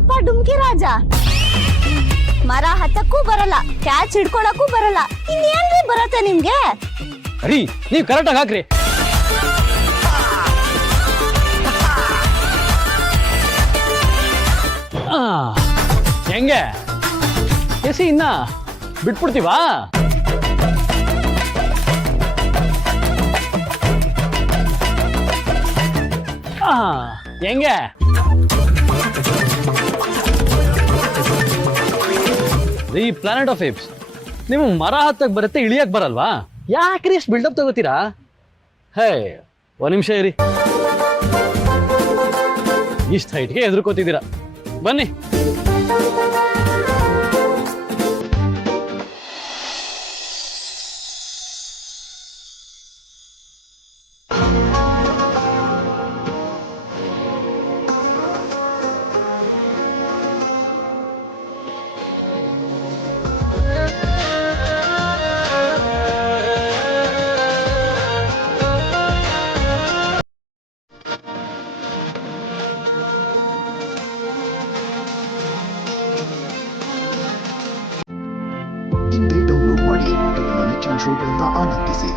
ಅಪ್ಪ ಡುಮ್ಕಿ ರಾಜ ಮರ ಹತ್ತಕ್ಕೂ ಬರಲ್ಲ, ಕ್ಯಾಚ್ ಹಿಡ್ಕೊಳಕ್ಕೂ ಬರಲ್ಲ, ಇನ್ನೇನ್ರಿ ಬರತ್ತೆ ನಿಮ್ಗೆ? ರೀ ನೀವ್ ಕರೆಕ್ಟಾಗಿ ಹಾಕ್ರಿ. ಹೆಂಗೆ ಎಸಿ ಇನ್ನ ಬಿಟ್ಬಿಡ್ತೀವಾ? ಹೆಂಗೆ ರೀ ಪ್ಲಾನೆಟ್ ಆಫ್ ಏಪ್ಸ್, ನೀವು ಮರ ಹತ್ತಕ್ ಬರುತ್ತೆ, ಇಳಿಯಕ್ ಬರಲ್ವಾ? ಯಾಕ್ರಿ ಇಷ್ಟು ಬಿಲ್ಡಪ್ ತಗೋತೀರಾ? ಹೇ ಒಂದ್ ನಿಮಿಷ ಇರಿ, ಇಷ್ಟು ಹೈಟ್ಗೆ ಎದುರ್ಕೋತಿದ್ದೀರಾ, ಬನ್ನಿ. ಹಿಂದೆ ಡೌನ್ಲೋಡ್ ಮಾಡಿ ಟೆಕ್ನಾಲಜಿ ಶೋಗಳಿಂದ ಆನಂದಿಸಿ.